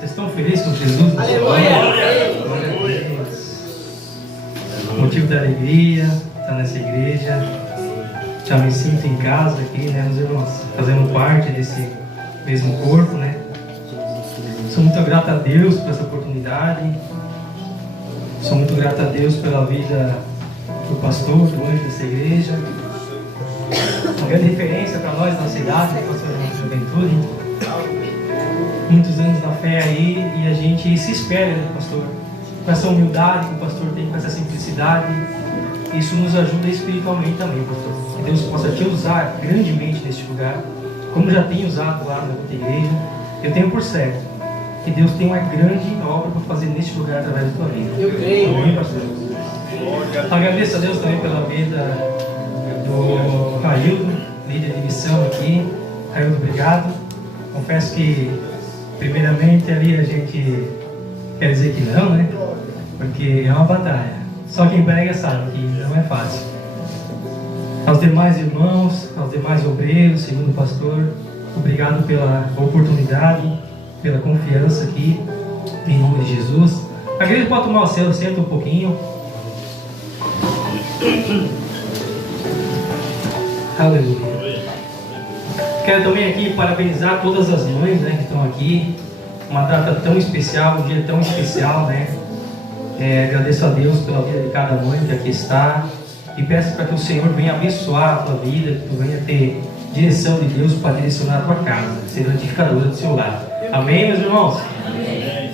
Vocês estão felizes com Jesus? Aleluia! O motivo da alegria, estar nessa igreja. Já me sinto em casa aqui, né, meus irmãos? Fazendo parte desse mesmo corpo, né? Sou muito grato a Deus por essa oportunidade. Sou muito grato a Deus pela vida do pastor, do anjo dessa igreja. Uma grande referência para nós na cidade, né, pastor da juventude. Muitos anos na fé aí, e a gente se espelha, né, pastor? Com essa humildade que o pastor tem, com essa simplicidade. Isso nos ajuda espiritualmente também, pastor. Que Deus possa te usar grandemente neste lugar, como já tem usado lá na outra igreja. Eu tenho por certo que Deus tem uma grande obra para fazer neste lugar através da tua vida. Eu creio. Amém, pastor? Agradeço a Deus também pela vida do Raildo, líder de missão aqui. Raildo, obrigado. Confesso que, primeiramente, ali a gente quer dizer que não, né? Porque é uma batalha. Só quem prega sabe que não é fácil. Aos demais irmãos, aos demais obreiros, segundo o pastor, obrigado pela oportunidade, pela confiança aqui, em nome de Jesus. A igreja pode tomar o seu, senta um pouquinho. Aleluia. Quero também aqui parabenizar todas as mães, né, que estão aqui. Uma data tão especial, um dia tão especial, né? Agradeço a Deus pela vida de cada mãe que aqui está. E peço para que o Senhor venha abençoar a tua vida, que tu venha ter direção de Deus para direcionar a tua casa, ser edificadora do seu lar. Amém, meus irmãos? Amém.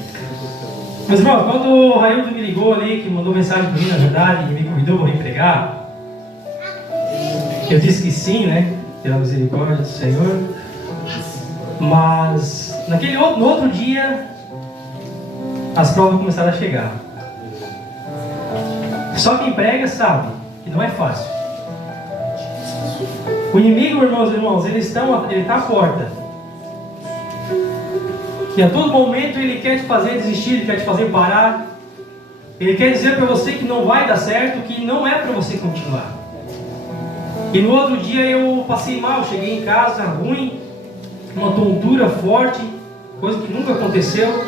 Meus irmãos, quando o Raildo me ligou ali, que mandou mensagem para mim, na verdade, e me convidou para vir pregar, eu disse que sim, né? Pela misericórdia do Senhor. Mas no outro dia, as provas começaram a chegar. Só quem prega sabe que não é fácil. O inimigo, irmãos, ele está à porta. E a todo momento ele quer te fazer desistir, ele quer te fazer parar. Ele quer dizer para você que não vai dar certo, que não é para você continuar. E no outro dia eu passei mal, cheguei em casa ruim, uma tontura forte, coisa que nunca aconteceu.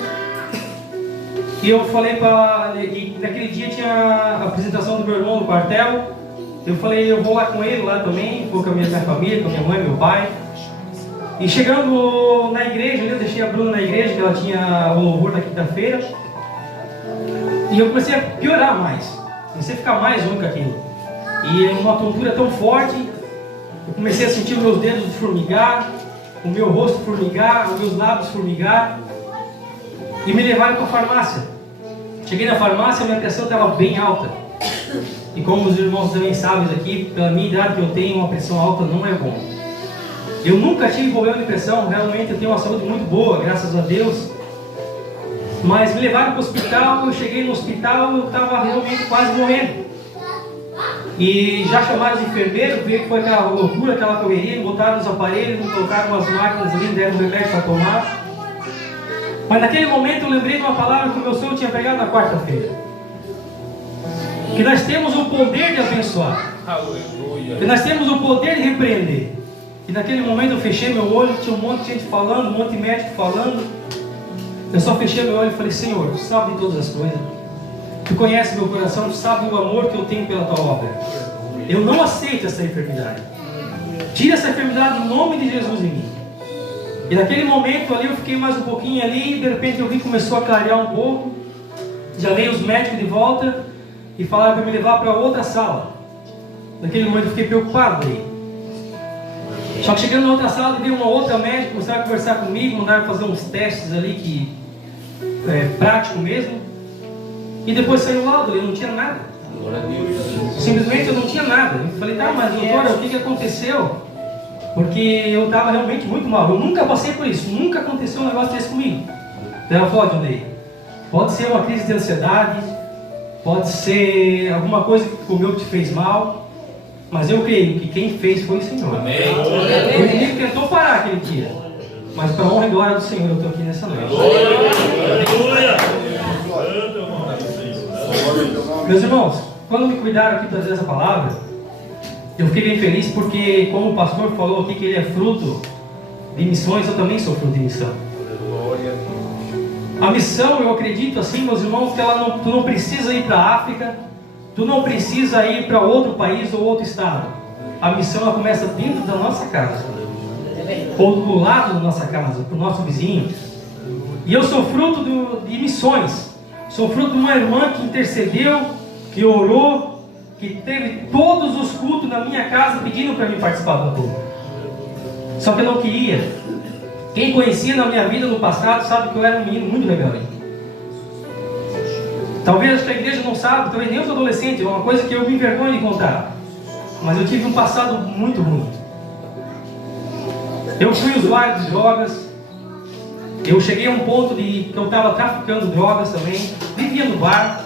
E eu falei e naquele dia tinha a apresentação do meu irmão no quartel. Eu falei, eu vou lá com ele lá também, vou com a minha família, com a minha mãe, meu pai. E chegando na igreja, eu deixei a Bruna na igreja, que ela tinha o louvor na quinta-feira. E eu comecei a piorar mais, comecei a ficar mais ruim com aquilo. E uma tontura tão forte, eu comecei a sentir os meus dedos formigar, o meu rosto formigar, os meus lábios formigar. E me levaram para a farmácia. Cheguei na farmácia, minha pressão estava bem alta. E como os irmãos também sabem aqui, pela minha idade que eu tenho, uma pressão alta não é bom. Eu nunca tive problema de pressão, realmente eu tenho uma saúde muito boa, graças a Deus. Mas me levaram para o hospital, eu cheguei no hospital, eu estava realmente quase morrendo. E já chamaram os enfermeiros, veio que foi aquela loucura, aquela correria, me botaram nos aparelhos, me colocaram umas máquinas ali, me deram um remédio para tomar. Mas naquele momento eu lembrei de uma palavra que o meu senhor tinha pregado na quarta-feira. Que nós temos o poder de abençoar. Que nós temos o poder de repreender. E naquele momento eu fechei meu olho, tinha um monte de gente falando, um monte de médico falando. Eu só fechei meu olho e falei, Senhor, Tu sabe de todas as coisas. Tu conhece meu coração, Tu sabe o amor que eu tenho pela Tua obra. Eu não aceito essa enfermidade. Tira essa enfermidade em nome de Jesus em mim. E naquele momento ali eu fiquei mais um pouquinho ali, e de repente eu vi que começou a clarear um pouco. Já veio os médicos de volta e falaram para me levar para outra sala. Naquele momento eu fiquei preocupado aí. Só que chegando na outra sala, veio uma outra médica, começaram a conversar comigo, mandaram fazer uns testes ali que prático mesmo. E depois saiu o laudo, ele não tinha nada. Simplesmente eu não tinha nada. Eu falei, tá, mas doutora, o que aconteceu? Porque eu estava realmente muito mal. Eu nunca passei por isso. Nunca aconteceu um negócio desse comigo. Ela falou, Johnny, pode ser uma crise de ansiedade, pode ser alguma coisa que comeu que te fez mal, mas eu creio que quem fez foi o Senhor. Amém. O inimigo tentou parar aquele dia, mas para a honra e glória do Senhor eu estou aqui nessa noite. Meus irmãos, quando me cuidaram aqui para dizer essa palavra, eu fiquei bem feliz porque, como o pastor falou aqui que ele é fruto de missões, eu também sou fruto de missão. A missão, eu acredito assim, meus irmãos, que tu não precisa ir para a África, tu não precisa ir para outro país ou outro estado. A missão ela começa dentro da nossa casa, ou do lado da nossa casa, para o nosso vizinho. E eu sou fruto de missões, sou fruto de uma irmã que intercedeu, que orou, que teve todos os cultos na minha casa pedindo para mim participar do culto. Só que eu não queria. Quem conhecia na minha vida no passado sabe que eu era um menino muito rebelde. Talvez a igreja não sabe, talvez nem os adolescentes, é uma coisa que eu me envergonho de contar. Mas eu tive um passado muito ruim. Eu fui usuário de drogas. Eu cheguei a um ponto que eu estava traficando drogas também. Vivia no bar,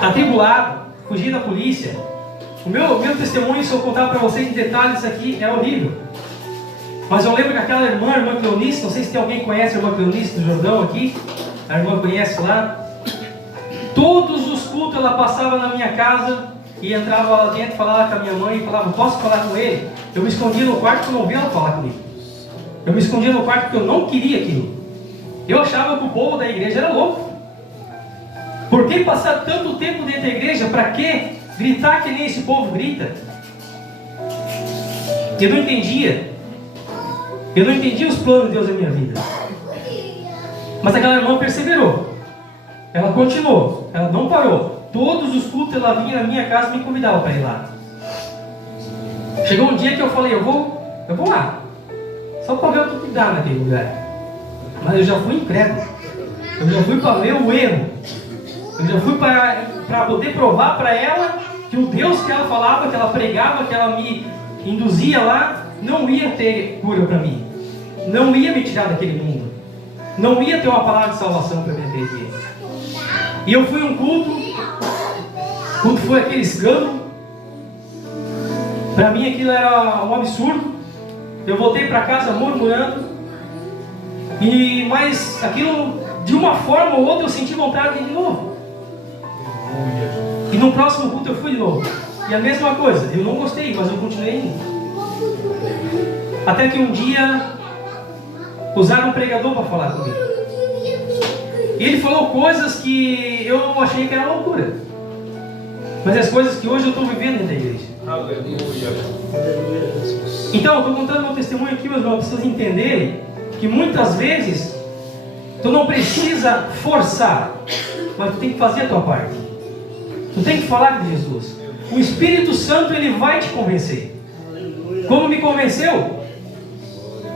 atribulado, fugi da polícia. O meu testemunho, se eu contar para vocês em detalhes aqui, é horrível. Mas eu lembro que aquela irmã, a irmã Cleonice, não sei se tem alguém que conhece a irmã Cleonice do Jordão aqui, a irmã conhece lá. Todos os cultos ela passava na minha casa e entrava lá dentro, falava com a minha mãe e falava, posso falar com ele? Eu me escondia no quarto porque eu não via ela falar comigo. Eu me escondia no quarto porque eu não queria aquilo. Eu achava que o povo da igreja era louco. Por que passar tanto tempo dentro da igreja? Para que gritar que nem esse povo grita? Eu não entendia. Eu não entendia os planos de Deus na minha vida. Mas aquela irmã perseverou. Ela continuou. Ela não parou. Todos os cultos ela vinha na minha casa e me convidava para ir lá. Chegou um dia que eu falei, eu vou lá. Só para ver o que dá naquele lugar. Mas eu já fui incrédulo. Eu já fui para ver o erro. Eu já fui para poder provar para ela que o Deus que ela falava, que ela pregava, que ela me induzia lá, não ia ter cura para mim. Não ia me tirar daquele mundo. Não ia ter uma palavra de salvação para mim naquele dia. E eu fui a um culto. O culto foi aquele escândalo. Para mim aquilo era um absurdo. Eu voltei para casa murmurando. Mas aquilo, de uma forma ou outra, eu senti vontade de novo. E no próximo culto eu fui de novo. E a mesma coisa, eu não gostei, mas eu continuei indo. Até que um dia usaram um pregador para falar comigo. E ele falou coisas que eu achei que era loucura. Mas as coisas que hoje eu estou vivendo dentro da igreja. Aleluia. Então, eu estou contando meu testemunho aqui, meus irmãos, para vocês entenderem que muitas vezes tu não precisa forçar, mas tu tem que fazer a tua parte. Tu tem que falar de Jesus. O Espírito Santo ele vai te convencer. Como me convenceu?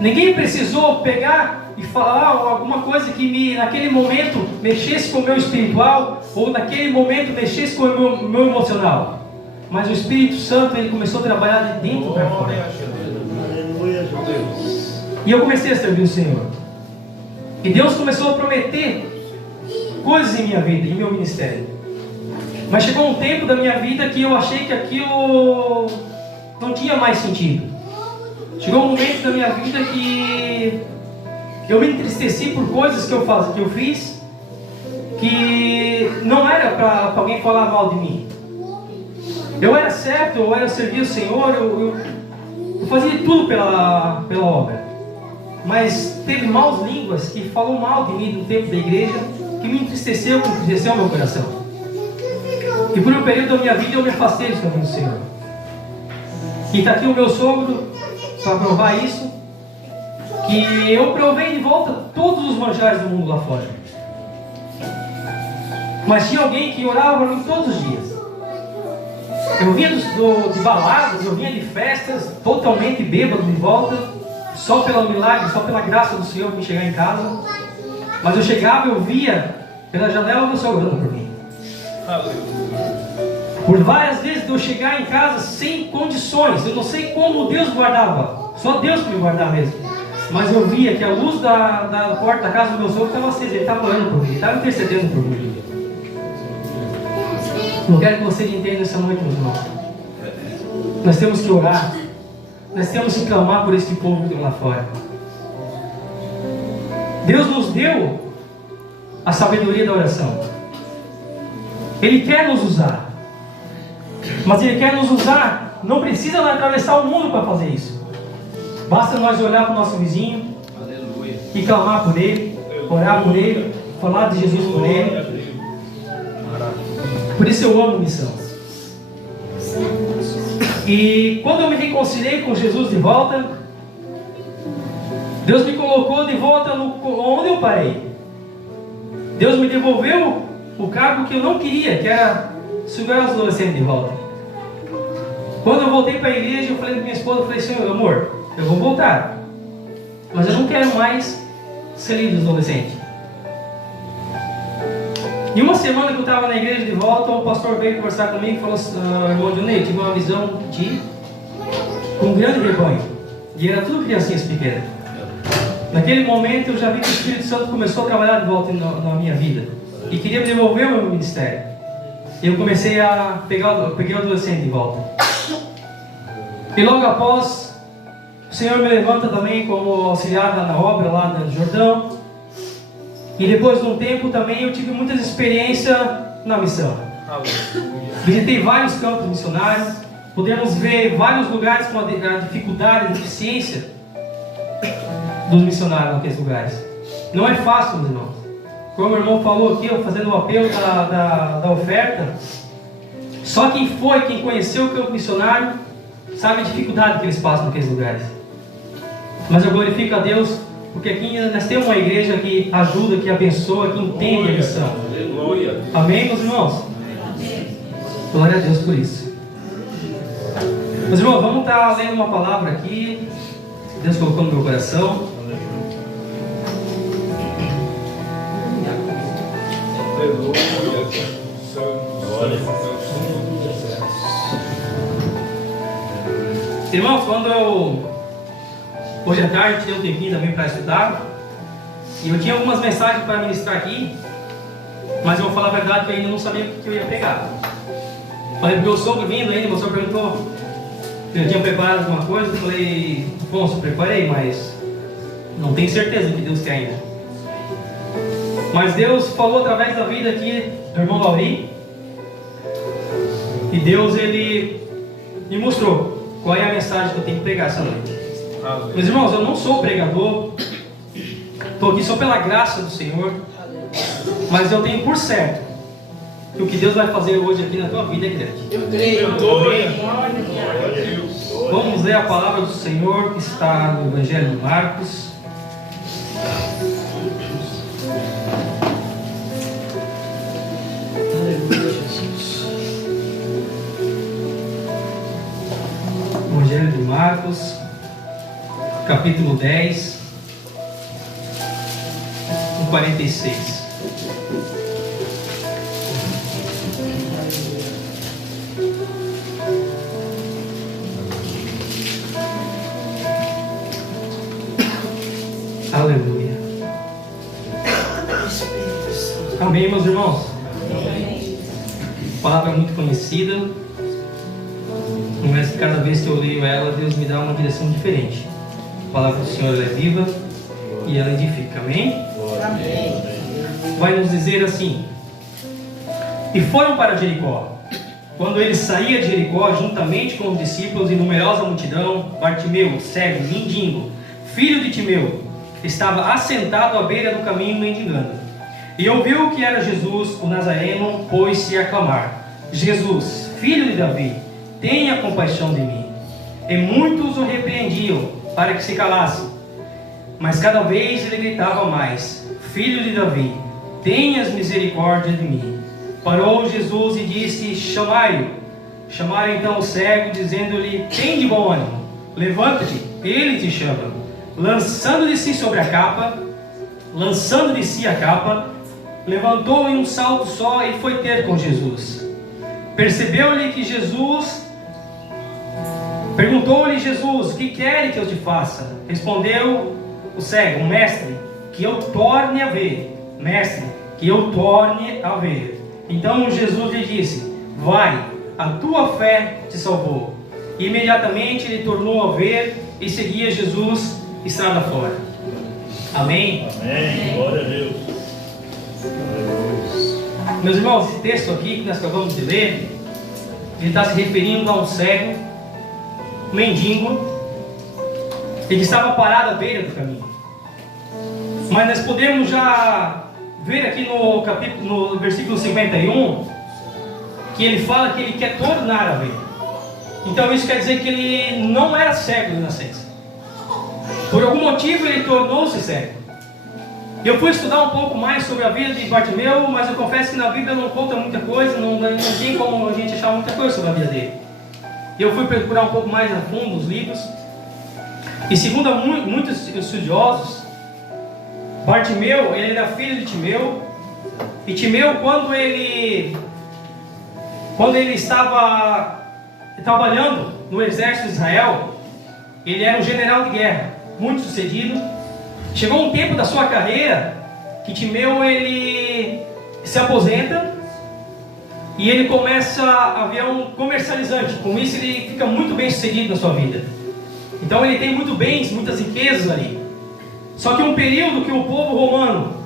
Ninguém precisou pegar e falar alguma coisa que naquele momento mexesse com o meu espiritual, ou naquele momento mexesse com o meu emocional. Mas o Espírito Santo ele começou a trabalhar de dentro para fora. E eu comecei a servir o Senhor. E Deus começou a prometer coisas em minha vida, em meu ministério. Mas chegou um tempo da minha vida que eu achei que aquilo não tinha mais sentido. Chegou um momento da minha vida que eu me entristeci por coisas que eu fiz, que não era para alguém falar mal de mim. Eu era certo, eu era servir o Senhor, eu fazia tudo pela obra. Mas teve maus línguas que falou mal de mim no tempo da igreja, que me entristeceu o meu coração. E por um período da minha vida eu me afastei dos caminhos do Senhor. E está aqui o meu sogro para provar isso, que eu provei de volta todos os manjares do mundo lá fora. Mas tinha alguém que orava para mim todos os dias. Eu vinha de baladas, eu vinha de festas, totalmente bêbado de volta, só pelo milagre, só pela graça do Senhor me chegar em casa. Mas eu chegava e eu via pela janela o meu sogro orando por mim. Por várias vezes eu chegar em casa sem condições, eu não sei como Deus guardava, só Deus que me guardava mesmo. Mas eu via que a luz da porta da casa do meu sogro estava acesa, ele estava orando por mim, ele estava intercedendo por mim. Não quero que vocês entendam essa noite, meus irmãos. Nós temos que orar, nós temos que clamar por esse povo que tem lá fora. Deus nos deu a sabedoria da oração. Ele quer nos usar. Mas Ele quer nos usar, não precisa atravessar o mundo para fazer isso. Basta nós olhar para o nosso vizinho, aleluia, e clamar por ele. Aleluia. orar por ele, falar de Jesus por ele. Por isso eu amo missão. E quando eu me reconciliei com Jesus de volta, Deus me colocou de volta onde eu parei. Deus me devolveu o cargo que eu não queria, que era segurar os adolescentes de volta. Quando eu voltei para a igreja, eu falei para minha esposa, eu falei, Senhor, amor, eu vou voltar, mas eu não quero mais ser líder dos adolescentes. E uma semana que eu estava na igreja de volta, o pastor veio conversar comigo e falou assim, irmão Dionei, tive uma visão de um grande rebanho. E era tudo criancinhas pequenas. Naquele momento eu já vi que o Espírito Santo começou a trabalhar de volta na minha vida. E queria me devolver o meu ministério. E eu comecei a peguei o adolescente de volta. E logo após, o Senhor me levanta também como auxiliar na obra lá no Jordão. E depois de um tempo também eu tive muitas experiências na missão. Visitei vários campos missionários. Podemos ver vários lugares com a dificuldade, a deficiência dos missionários naqueles lugares. Não é fácil, meus irmãos. Como o irmão falou aqui, fazendo o apelo da oferta, só quem conheceu o campo missionário, sabe a dificuldade que eles passam naqueles lugares. Mas eu glorifico a Deus, porque aqui nós temos uma igreja que ajuda, que abençoa, que entende a missão. Amém, meus irmãos? Glória a Deus por isso. Meus irmãos, vamos estar lendo uma palavra aqui, Deus colocou no meu coração. Irmãos, hoje à tarde eu tirei um tempinho também para estudar, e eu tinha algumas mensagens para ministrar aqui, mas eu vou falar a verdade que eu ainda não sabia o que eu ia pregar. Falei para o meu sogro vindo ainda, meu sogro perguntou se eu tinha preparado alguma coisa. Eu falei, Afonso, preparei, mas não tenho certeza do que Deus quer ainda. Mas Deus falou através da vida aqui do irmão Lauri, e Deus ele me mostrou qual é a mensagem que eu tenho que pregar essa noite. Meus irmãos, eu não sou pregador, estou aqui só pela graça do Senhor, mas eu tenho por certo que o que Deus vai fazer hoje aqui na tua vida é grande. Eu creio. Vamos ler a palavra do Senhor que está no Evangelho de Marcos. Aleluia, Jesus. Evangelho de Marcos, capítulo 10, 46. Aleluia. Amém, meus irmãos? Palavra muito conhecida, mas cada vez que eu leio ela, Deus me dá uma direção diferente. A palavra do Senhor é viva e ela edifica. Amém? Amém. Vai nos dizer assim: e foram para Jericó. Quando ele saía de Jericó, juntamente com os discípulos e numerosa multidão, Bartimeu, cego, mendigo, filho de Timeu, estava assentado à beira do caminho mendigando. E ouviu que era Jesus, o Nazareno, pôs-se a clamar: Jesus, filho de Davi, tenha compaixão de mim. E muitos o repreendiam para que se calasse. Mas cada vez ele gritava mais: Filho de Davi, tenhas misericórdia de mim. Parou Jesus e disse: chamai-o. Chamaram então o cego, dizendo-lhe: tem de bom ânimo, levanta-te, ele te chama. Lançando de si a capa, levantou em um salto só e foi ter com Jesus. Percebeu-lhe que perguntou-lhe Jesus: o que quer que eu te faça? Respondeu o cego: mestre, que eu torne a ver. Mestre, que eu torne a ver. Então Jesus lhe disse: vai, a tua fé te salvou. E imediatamente ele tornou a ver e seguia Jesus estrada fora. Amém? Amém. Glória a Deus. Meus irmãos, esse texto aqui que nós acabamos de ler, ele está se referindo a um cego, mendigo, ele estava parado à beira do caminho. Mas nós podemos já ver aqui no versículo 51, que ele fala que ele quer tornar a ver. Então isso quer dizer que ele não era cego de nascença. Por algum motivo ele tornou-se cego. Eu fui estudar um pouco mais sobre a vida de Bartimeu, mas eu confesso que na Bíblia não conta muita coisa, não tem como a gente achar muita coisa sobre a vida dele. Eu fui procurar um pouco mais a fundo os livros, e segundo muitos estudiosos, Bartimeu, ele era filho de Timeu, e Timeu, quando ele estava trabalhando no exército de Israel, ele era um general de guerra, muito sucedido. Chegou um tempo da sua carreira que Timeu ele se aposenta e ele começa a virar um comercializante. Com isso ele fica muito bem sucedido na sua vida. Então ele tem muitos bens, muitas riquezas ali. Só que um período que o povo romano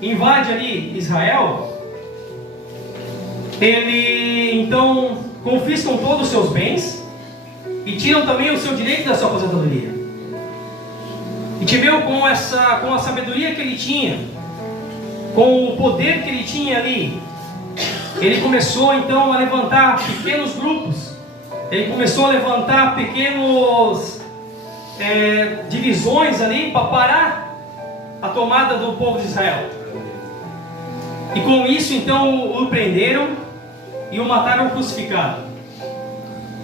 invade ali Israel, ele então confiscam todos os seus bens e tiram também o seu direito da sua aposentadoria. E Timeu, com a sabedoria que ele tinha, com o poder que ele tinha ali, ele começou então a levantar pequenos grupos, ele começou a levantar pequenos divisões ali para parar a tomada do povo de Israel. E com isso então o prenderam e o mataram crucificado.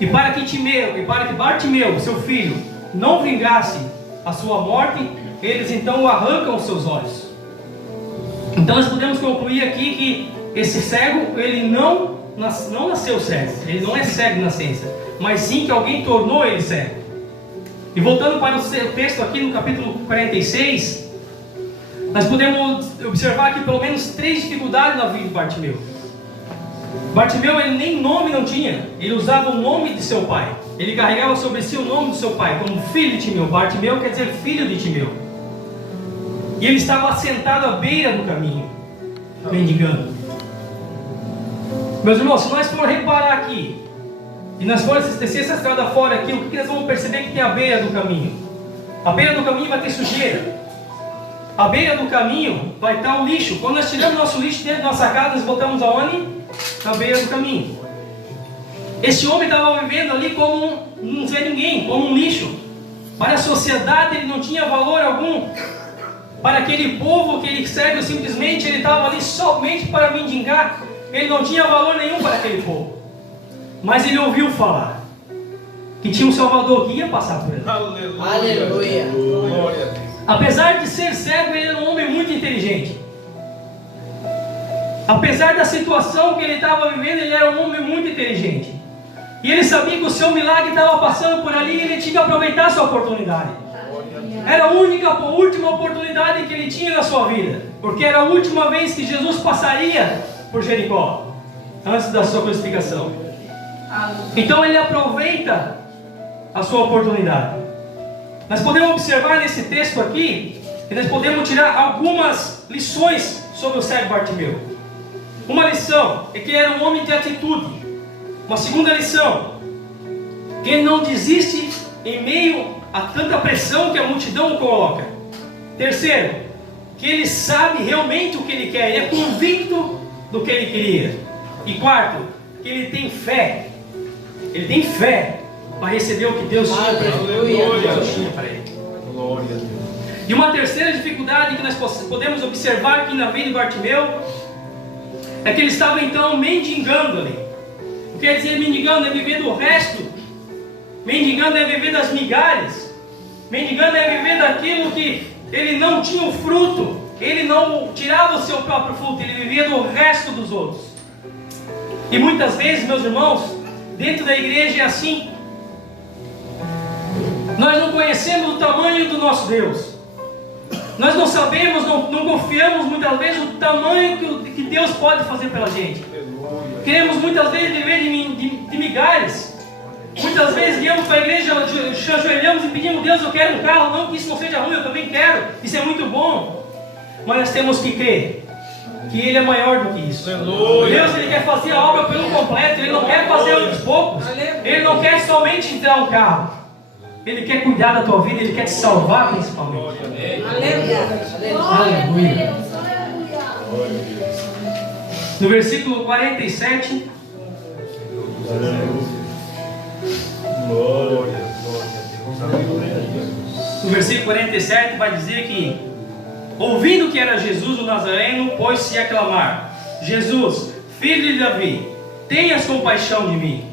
E para que Bartimeu, seu filho, não vingasse a sua morte, eles então arrancam os seus olhos. Então nós podemos concluir aqui que esse cego, ele não nasceu cego, ele não é cego de nascença, mas sim que alguém tornou ele cego. E voltando para o texto aqui no capítulo 46, nós podemos observar aqui pelo menos 3 dificuldades na vida de Bartimeu. Bartimeu, ele nem nome não tinha, ele usava o nome de seu pai. Ele carregava sobre si o nome do seu pai, como filho de Timeu. Bartimeu quer dizer filho de Timeu. E ele estava assentado à beira do caminho, mendigando. Meus irmãos, se nós formos reparar aqui, e nós formos descer essa estrada fora aqui, o que nós vamos perceber que tem à beira do caminho? À beira do caminho vai ter sujeira. À beira do caminho vai estar o lixo. Quando nós tiramos nosso lixo dentro da nossa casa, nós botamos aonde? Na beira do caminho. Esse homem estava vivendo ali como um Zé Ninguém, como um lixo. Para a sociedade ele não tinha valor algum. Para aquele povo que ele segue, simplesmente ele estava ali somente para mendigar. Ele não tinha valor nenhum para aquele povo. Mas ele ouviu falar que tinha um Salvador que ia passar por ele. Aleluia. Aleluia. Apesar de ser cego, ele era um homem muito inteligente. Apesar da situação que ele estava vivendo, ele era um homem muito inteligente. E ele sabia que o seu milagre estava passando por ali e ele tinha que aproveitar a sua oportunidade. Era a última oportunidade que ele tinha na sua vida. Porque era a última vez que Jesus passaria por Jericó, antes da sua crucificação. Então ele aproveita a sua oportunidade. Nós podemos observar nesse texto aqui, que nós podemos tirar algumas lições sobre o cego Bartimeu. Uma lição é que ele era um homem de atitude. Uma segunda lição, que ele não desiste em meio a tanta pressão que a multidão o coloca. Terceiro, que ele sabe realmente o que ele quer, ele é convicto do que ele queria. E quarto, que ele tem fé. Ele tem fé para receber o que Deus tinha para ele. E uma terceira dificuldade que nós podemos observar aqui na vida de Bartimeu é que ele estava então mendigando ali. O que quer dizer mendigando? É viver do resto. Mendigando é viver das migalhas. Mendigando é viver daquilo que ele não tinha o fruto. Ele não tirava o seu próprio fruto, ele vivia do resto dos outros. E muitas vezes, meus irmãos, dentro da igreja é assim. Nós não conhecemos o tamanho do nosso Deus. Nós não sabemos, não confiamos muitas vezes o tamanho que Deus pode fazer pela gente. Queremos muitas vezes viver de migalhas. Muitas vezes viemos para a igreja, ajoelhamos e pedimos: Deus, eu quero um carro. Não que isso não seja ruim, eu também quero. Isso é muito bom. Mas nós temos que crer que Ele é maior do que isso. Deus, Ele quer fazer a obra pelo completo. Ele não quer fazer aos poucos. Ele não quer somente entrar um carro. Ele quer cuidar da tua vida, Ele quer te salvar principalmente. Aleluia. No versículo 47. No versículo 47 vai dizer que, ouvindo que era Jesus o Nazareno, pôs-se a clamar: Jesus, filho de Davi, tenhas compaixão de mim.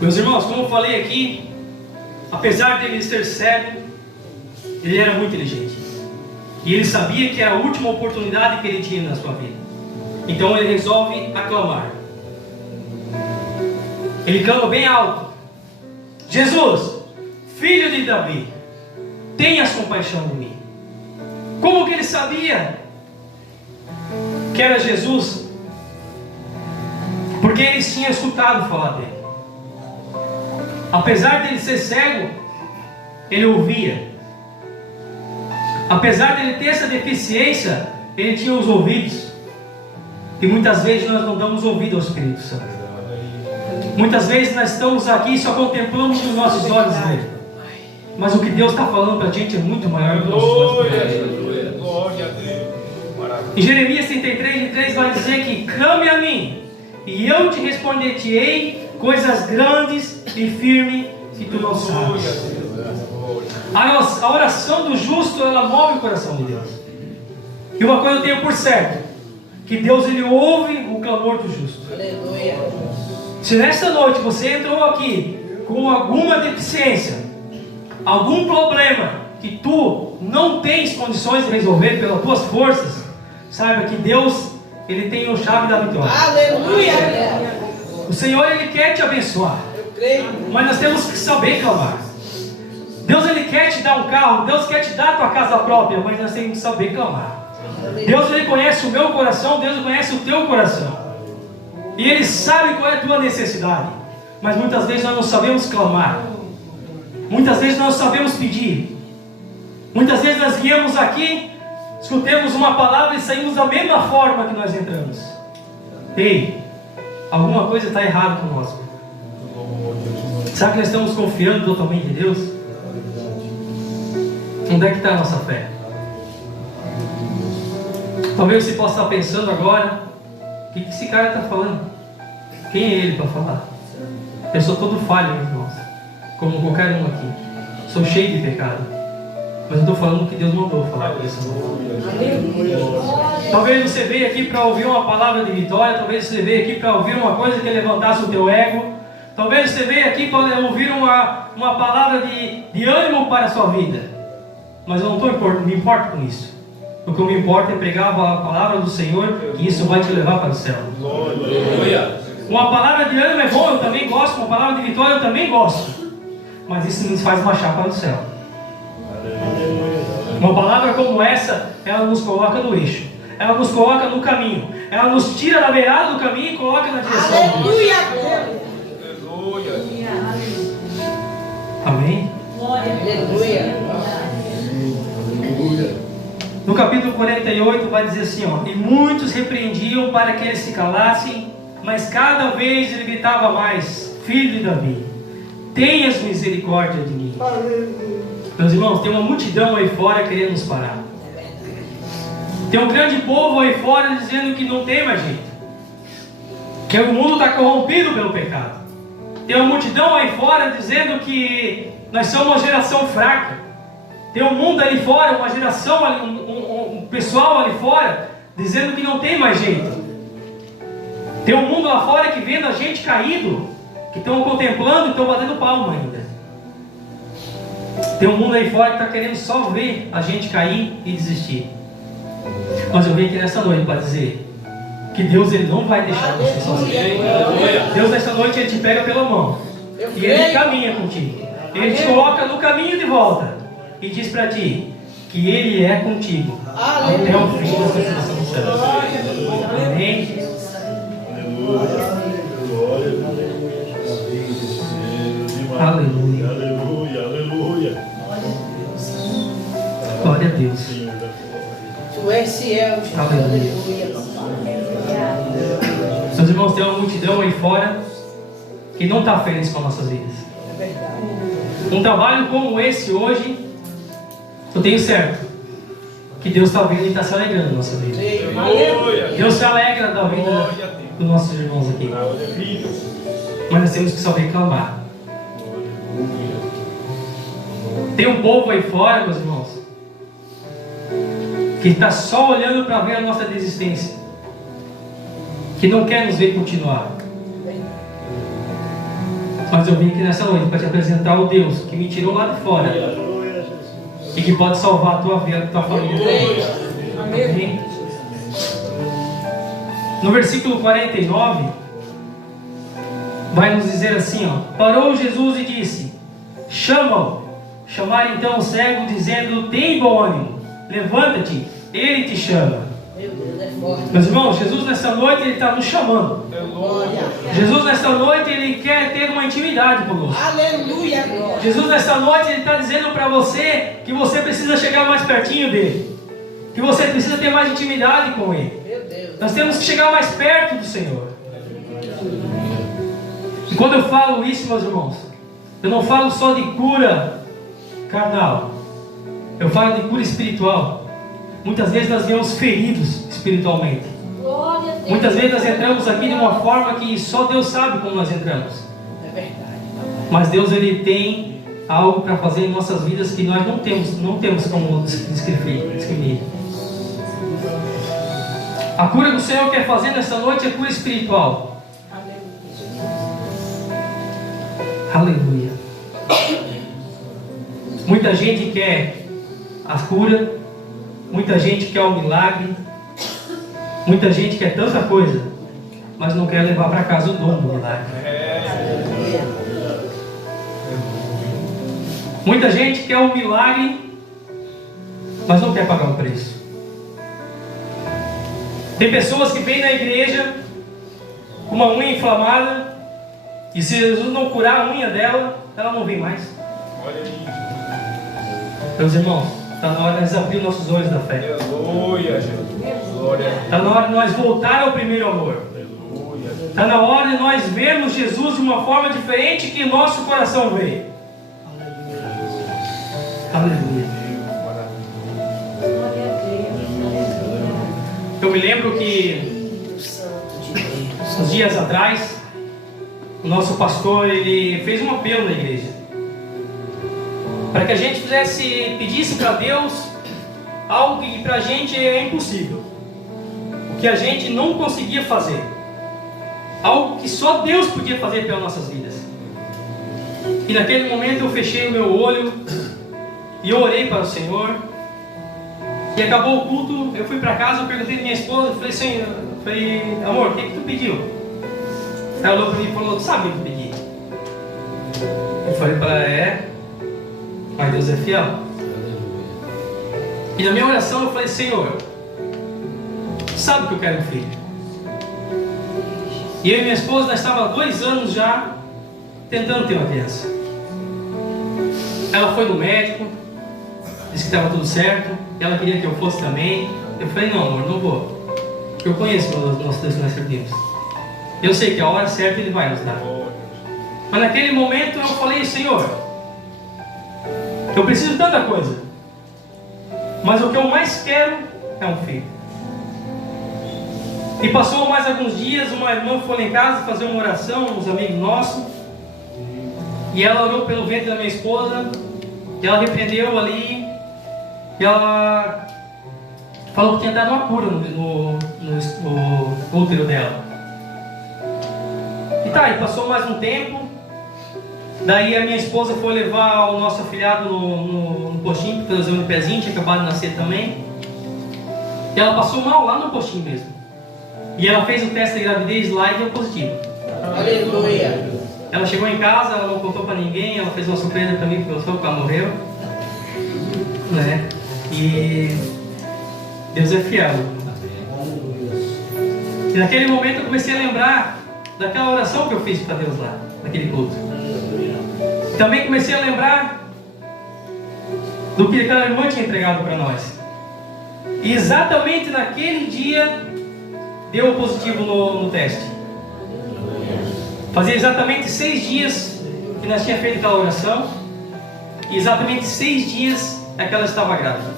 Meus irmãos, como eu falei aqui, apesar de ele ser cego, ele era muito inteligente. E ele sabia que era a última oportunidade que ele tinha na sua vida. Então ele resolve aclamar. Ele clama bem alto: Jesus, filho de Davi, tenhas compaixão de mim. Como que ele sabia que era Jesus? Porque eles tinham escutado falar dele. Apesar de ele ser cego, ele ouvia. Apesar de ele ter essa deficiência, ele tinha os ouvidos. E muitas vezes nós não damos ouvido ao Espírito Santo. Muitas vezes nós estamos aqui e só contemplamos os nossos olhos dele. Mas o que Deus está falando para a gente é muito maior do que os nossos olhos. Glória a Deus. Em Jeremias 33:3 vai dizer que: clame a mim, e eu te responder-te-ei coisas grandes e firmes que tu não sabes. A oração do justo, ela move o coração de Deus. E uma coisa eu tenho por certo: que Deus, ele ouve o clamor do justo. Aleluia. Se nesta noite você entrou aqui com alguma deficiência, algum problema que tu não tens condições de resolver pelas tuas forças, saiba que Deus, ele tem a chave da vitória. Aleluia. O Senhor, ele quer te abençoar, mas nós temos que saber clamar. Deus, ele quer te dar um carro, Deus quer te dar a tua casa própria, mas nós temos que saber clamar. Deus, ele conhece o meu coração, Deus conhece o teu coração, e ele sabe qual é a tua necessidade, mas muitas vezes nós não sabemos clamar. Muitas vezes nós sabemos pedir. Muitas vezes nós viemos aqui, escutemos uma palavra e saímos da mesma forma que nós entramos. Ei, alguma coisa está errada conosco. Será que nós estamos confiando totalmente em Deus? Onde é que está a nossa fé? Talvez você possa estar pensando agora: o que esse cara está falando? Quem é ele para falar? Eu sou todo falho, meus irmãos, como qualquer um aqui. Sou cheio de pecado, mas eu estou falando que Deus mandou falar com isso. Talvez você veio aqui para ouvir uma palavra de vitória. Talvez você veio aqui para ouvir uma coisa que levantasse o teu ego. Talvez você veio aqui para ouvir uma palavra de ânimo para a sua vida. Mas eu não me importo com isso. O que me importa é pregar a palavra do Senhor, que isso vai te levar para o céu. Uma palavra de ânimo é bom, eu também gosto. Uma palavra de vitória eu também gosto. Mas isso nos faz marchar para o céu. Uma palavra como essa, ela nos coloca no eixo. Ela nos coloca no caminho. Ela nos tira da beirada do caminho e coloca na direção. Aleluia! Amém? Aleluia! No capítulo 48 vai dizer assim, ó: e muitos repreendiam para que eles se calassem, mas cada vez ele gritava mais: filho de Davi, tenhas misericórdia de mim. Meus irmãos, tem uma multidão aí fora querendo nos parar. Tem um grande povo aí fora dizendo que não tem mais jeito, que o mundo está corrompido pelo pecado. Tem uma multidão aí fora dizendo que nós somos uma geração fraca. Tem um mundo ali fora, uma geração, um pessoal ali fora dizendo que não tem mais jeito. Tem um mundo lá fora que vendo a gente caído, que estão contemplando e estão batendo palma ainda. Tem um mundo aí fora que está querendo só ver a gente cair e desistir. Mas eu vim aqui nessa noite para dizer que Deus, ele não vai deixar você sozinho. Deus, nessa noite, ele te pega pela mão e ele caminha contigo. Ele te coloca no caminho de volta e diz para ti que ele é contigo até o fim da situação do céu. Amém? Aleluia. Aleluia, aleluia. Glória a Deus. Tu és fiel, Jesus. Aleluia. Meus irmãos, tem uma multidão aí fora que não está feliz com as nossas vidas. Um trabalho como esse hoje, eu tenho certo que Deus está vendo e está se alegrando da nossa vida. Deus se alegra da vida dos nossos irmãos aqui. Mas nós temos que saber clamar. Tem um povo aí fora, meus irmãos, que está só olhando para ver a nossa desistência, que não quer nos ver continuar. Mas eu vim aqui nessa noite para te apresentar o Deus que me tirou lá de fora e que pode salvar a tua vida, a tua família. Amém? No versículo 49 vai nos dizer assim, ó: parou Jesus e disse: chama-o. Chamaram então o cego, dizendo: tem bom ânimo, levanta-te, ele te chama. Meu Deus, é forte. Meus irmãos, Jesus nessa noite ele está nos chamando. Jesus nessa noite ele quer ter uma intimidade conosco. Aleluia, glória. Jesus nessa noite ele está dizendo para você que você precisa chegar mais pertinho dele, que você precisa ter mais intimidade com ele. Meu Deus. Nós temos que chegar mais perto do Senhor. E quando eu falo isso, meus irmãos, eu não falo só de cura carnal, eu falo de cura espiritual. Muitas vezes nós viemos feridos espiritualmente. Muitas vezes nós entramos aqui de uma forma que só Deus sabe como nós entramos. É verdade. Mas Deus ele tem algo para fazer em nossas vidas que nós não temos como descrever. A cura que o Senhor quer fazer nessa noite é cura espiritual. Aleluia. Muita gente quer a cura, muita gente quer o milagre, muita gente quer tanta coisa, mas não quer levar para casa o dom do milagre. Muita gente quer o milagre, mas não quer pagar o preço. Tem pessoas que vêm na igreja com uma unha inflamada, e se Jesus não curar a unha dela, ela não vem mais. Meus irmãos, está na hora de nós abrir nossos olhos da fé. Aleluia, Jesus. Está na hora de nós voltar ao primeiro amor. Está na hora de nós vermos Jesus de uma forma diferente que nosso coração vê. Aleluia. Eu me lembro que uns dias atrás o nosso pastor ele fez um apelo na igreja para que a gente pedisse para Deus algo que para a gente é impossível, o que a gente não conseguia fazer, algo que só Deus podia fazer pelas nossas vidas. E naquele momento eu fechei o meu olho e eu orei para o Senhor. E acabou o culto, eu fui para casa, eu perguntei à minha esposa, falei, amor, o que tu pediu? Ela olhou para mim e falou: tu sabe o que eu pedi? Eu falei para ela: mas Deus é fiel. E na minha oração eu falei: Senhor, tu sabe que eu quero um filho. E eu e minha esposa, nós estávamos há 2 anos já tentando ter uma criança. Ela foi no médico, disse que estava tudo certo, ela queria que eu fosse também. Eu falei: não, amor, não vou, porque eu conheço o nosso Deus que nós servimos. Eu sei que a hora certa Ele vai nos dar. Mas naquele momento eu falei: Senhor, eu preciso de tanta coisa, mas o que eu mais quero é um filho. E passou mais alguns dias, uma irmã foi lá em casa fazer uma oração, uns amigos nossos, e ela orou pelo ventre da minha esposa, e ela repreendeu ali, e ela falou que tinha dado uma cura no útero dela. E tá, e passou mais um tempo. Daí a minha esposa foi levar o nosso afilhado no postinho, para fazer um pezinho, tinha acabado de nascer também. E ela passou mal lá no postinho mesmo. E ela fez o teste de gravidez lá e deu positivo. Aleluia. Ela chegou em casa, ela não contou para ninguém, ela fez uma surpresa para mim, porque eu soube que ela morreu. Né? E Deus é fiel. E naquele momento eu comecei a lembrar daquela oração que eu fiz para Deus lá, naquele culto. Também comecei a lembrar do que aquela irmã tinha entregado para nós. E exatamente naquele dia deu positivo no teste. Fazia exatamente 6 dias que nós tínhamos feito aquela oração. E exatamente 6 dias é que ela estava grávida.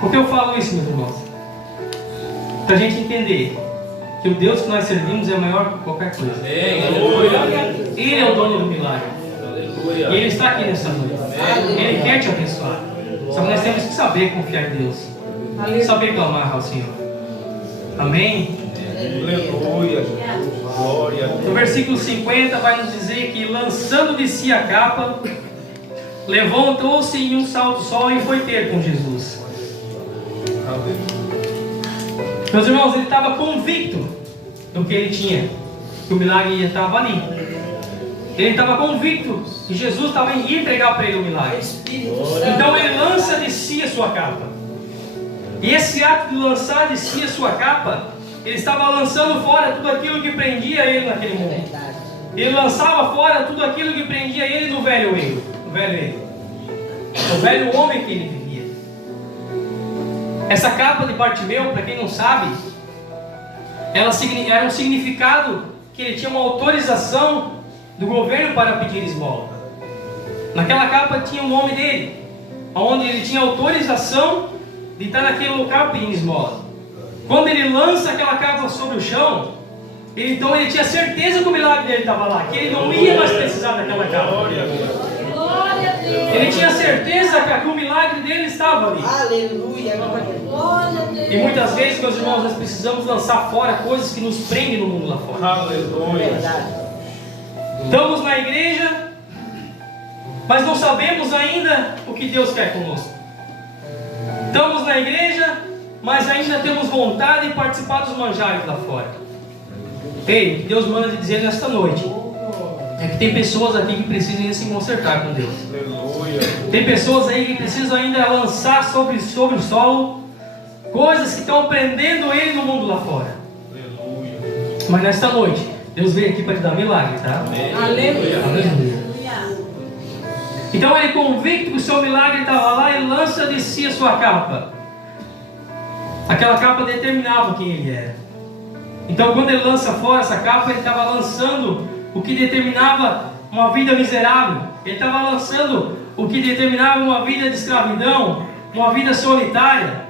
Por que eu falo isso, meus irmãos? Para a gente entender que o Deus que nós servimos é maior que qualquer coisa. Ele é o dono do milagre. E Ele está aqui nessa noite. Ele quer te abençoar. Só que nós temos que saber confiar em Deus. Saber clamar ao Senhor. Amém? Aleluia. Glória a Deus. No versículo 50 vai nos dizer que, lançando de si a capa, levantou-se em um salto só e foi ter com Jesus. Meus irmãos, ele estava convicto do que ele tinha, que o milagre estava ali. Ele estava convicto que Jesus estava em entregar para ele o milagre. Então ele lança de si a sua capa. E esse ato de lançar de si a sua capa, ele estava lançando fora tudo aquilo que prendia ele naquele momento. Ele lançava fora tudo aquilo que prendia ele no velho eu, o velho homem que ele vivia. Essa capa de Bartimeu, para quem não sabe, ela era um significado que ele tinha uma autorização do governo para pedir esmola. Naquela capa tinha o nome dele, onde ele tinha autorização de estar naquele local pedindo esmola. Quando ele lança aquela capa sobre o chão, então ele tinha certeza que o milagre dele estava lá, que ele não ia mais precisar daquela capa. Ele tinha certeza que o milagre dele estava ali. Aleluia. E muitas vezes, meus irmãos, nós precisamos lançar fora coisas que nos prendem no mundo lá fora. Aleluia. Estamos na igreja, mas não sabemos ainda o que Deus quer conosco. Estamos na igreja, mas ainda temos vontade de participar dos manjares lá fora. Ei, o que Deus manda te dizer nesta noite é que tem pessoas aqui que precisam ainda se consertar com Deus. Aleluia. Tem pessoas aí que precisam ainda lançar sobre o solo coisas que estão prendendo ele no mundo lá fora. Aleluia. Mas nesta noite, Deus veio aqui para te dar milagre, tá? Aleluia. Aleluia. Então ele, convicto que o seu milagre estava lá, ele lança de si a sua capa. Aquela capa determinava quem ele era. Então quando ele lança fora essa capa, ele estava lançando o que determinava uma vida miserável. Ele estava lançando o que determinava uma vida de escravidão, uma vida solitária.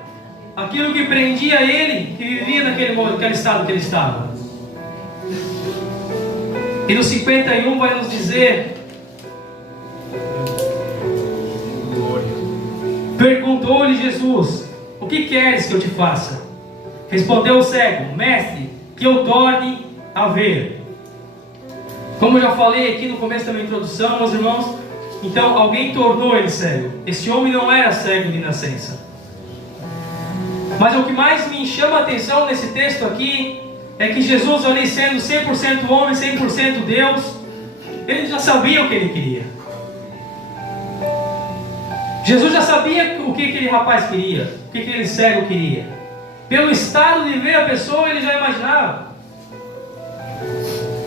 Aquilo que prendia ele, que vivia naquele estado que ele estava. E no 51 vai nos dizer: perguntou-lhe Jesus: o que queres que eu te faça? Respondeu o cego: mestre, que eu torne a ver. Como eu já falei aqui no começo da minha introdução, meus irmãos, então alguém tornou ele cego. Esse homem não era cego de nascença. Mas o que mais me chama a atenção nesse texto aqui é que Jesus, ali sendo 100% homem, 100% Deus, ele já sabia o que ele queria. Jesus já sabia o que aquele rapaz queria, o que aquele cego queria. Pelo estado de ver a pessoa, ele já imaginava.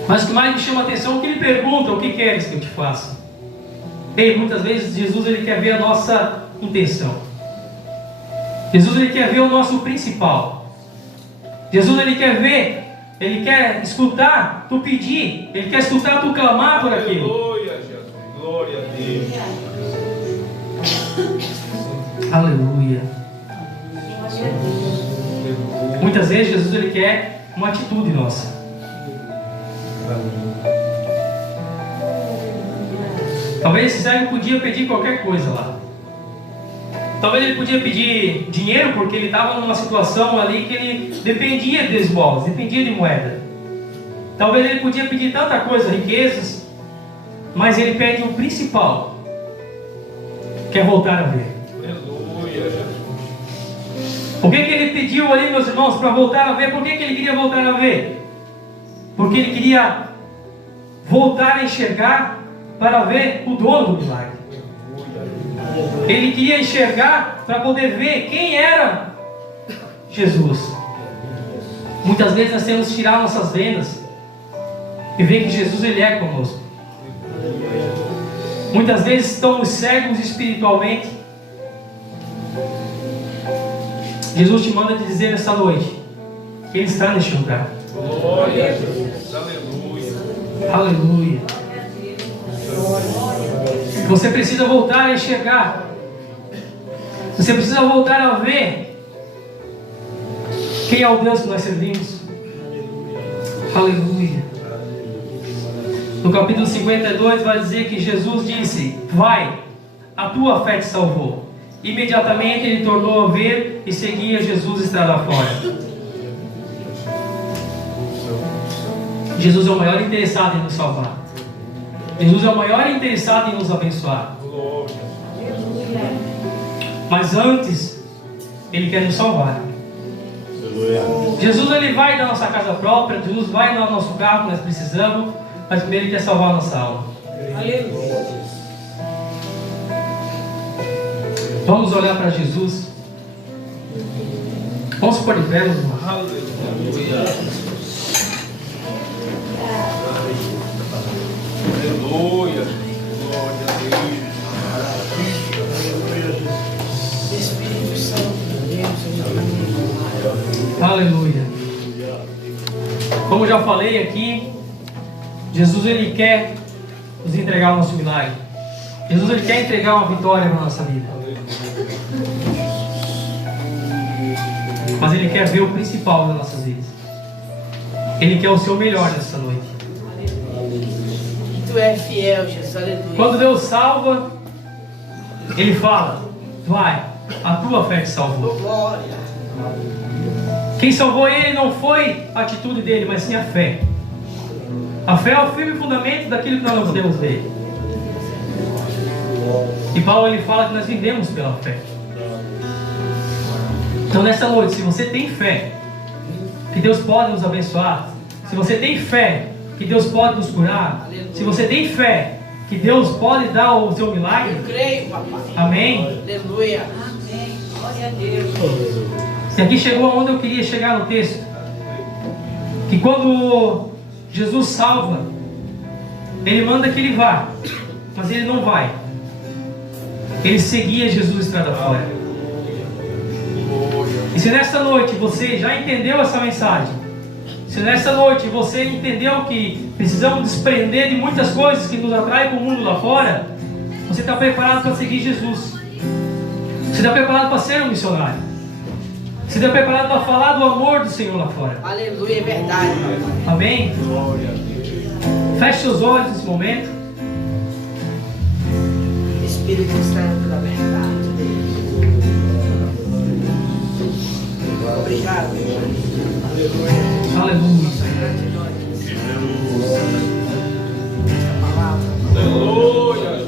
Mas o que mais me chama a atenção é que ele pergunta: o que queres que eu te faça? Ei, muitas vezes Jesus ele quer ver a nossa intenção. Jesus ele quer ver o nosso principal. Jesus ele quer ver, ele quer escutar tu pedir, ele quer escutar tu clamar por aquilo. Aleluia, Jesus. Glória a Deus. Aleluia. Muitas vezes Jesus ele quer uma atitude nossa. Talvez esse cego podia pedir qualquer coisa lá. Talvez ele podia pedir dinheiro, porque ele estava numa situação ali que ele dependia de esmolas, dependia de moeda. Talvez ele podia pedir tanta coisa, riquezas, mas ele pede o principal, que é voltar a ver. Aleluia, Jesus. O que ele pediu ali, meus irmãos, para voltar a ver? Por que ele queria voltar a ver? Porque ele queria voltar a enxergar para ver o dono do milagre. Ele queria enxergar para poder ver quem era Jesus. Muitas vezes nós temos que tirar nossas vendas e ver que Jesus ele é conosco. Muitas vezes estamos cegos espiritualmente. Jesus te manda dizer nessa noite que Ele está neste lugar. Glória a Deus. Aleluia. Aleluia. Você precisa voltar a enxergar. Você precisa voltar a ver quem é o Deus que nós servimos. Aleluia. No capítulo 52 vai dizer que Jesus disse: vai, a tua fé te salvou. Imediatamente ele tornou a ver e seguia Jesus estrada fora. Jesus é o maior interessado em nos salvar. Jesus é o maior interessado em nos abençoar. Mas antes, Ele quer nos salvar. Jesus ele vai da nossa casa própria, Jesus vai no nosso carro que nós precisamos, mas primeiro Ele quer salvar a nossa alma. Vamos olhar para Jesus. Vamos pôr de pé, meus irmãos. Aleluia. Aleluia. Glória a Deus. Espírito Santo de Deus. Aleluia. Como já falei aqui, Jesus ele quer nos entregar o nosso milagre. Jesus ele quer entregar uma vitória na nossa vida. Mas Ele quer ver o principal das nossas vidas. Ele quer o seu melhor nessa noite. Tu és fiel, Jesus. Aleluia. Quando Deus salva, Ele fala: vai, a tua fé te salvou. Glória. Quem salvou Ele não foi a atitude dele, mas sim a fé. A fé é o firme fundamento daquilo que nós não podemos ver. E Paulo ele fala que nós vivemos pela fé. Então nessa noite, se você tem fé que Deus pode nos abençoar, se você tem fé que Deus pode nos curar, se você tem fé que Deus pode dar o seu milagre, Eu creio, papai. amém? Aleluia. Amém. Glória a Deus. E aqui chegou aonde eu queria chegar no texto. Que quando Jesus salva, Ele manda que ele vá, mas ele não vai. Ele seguia Jesus estrada fora. E se nesta noite você já entendeu essa mensagem, se nesta noite você entendeu que precisamos desprender de muitas coisas que nos atraem para o mundo lá fora, você está preparado para seguir Jesus. Você está preparado para ser um missionário. Você está preparado para falar do amor do Senhor lá fora. Aleluia, é verdade, papai. Amém? Feche seus olhos nesse momento. Espírito Santo da verdade. Obrigado. Aleluia. Essa palavra. Aleluia.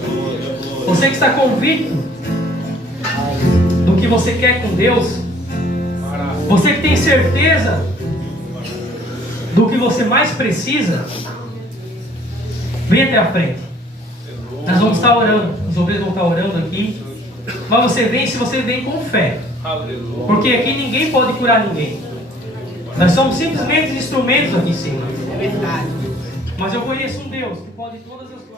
Você que está convicto do que você quer com Deus, você que tem certeza do que você mais precisa, vem até a frente. Nós vamos estar orando, os obreiros vão estar orando aqui. Mas você vem se você vem com fé. Aleluia. Porque aqui ninguém pode curar ninguém. Nós somos simplesmente instrumentos aqui em cima. É verdade. Mas eu conheço um Deus que pode todas as coisas.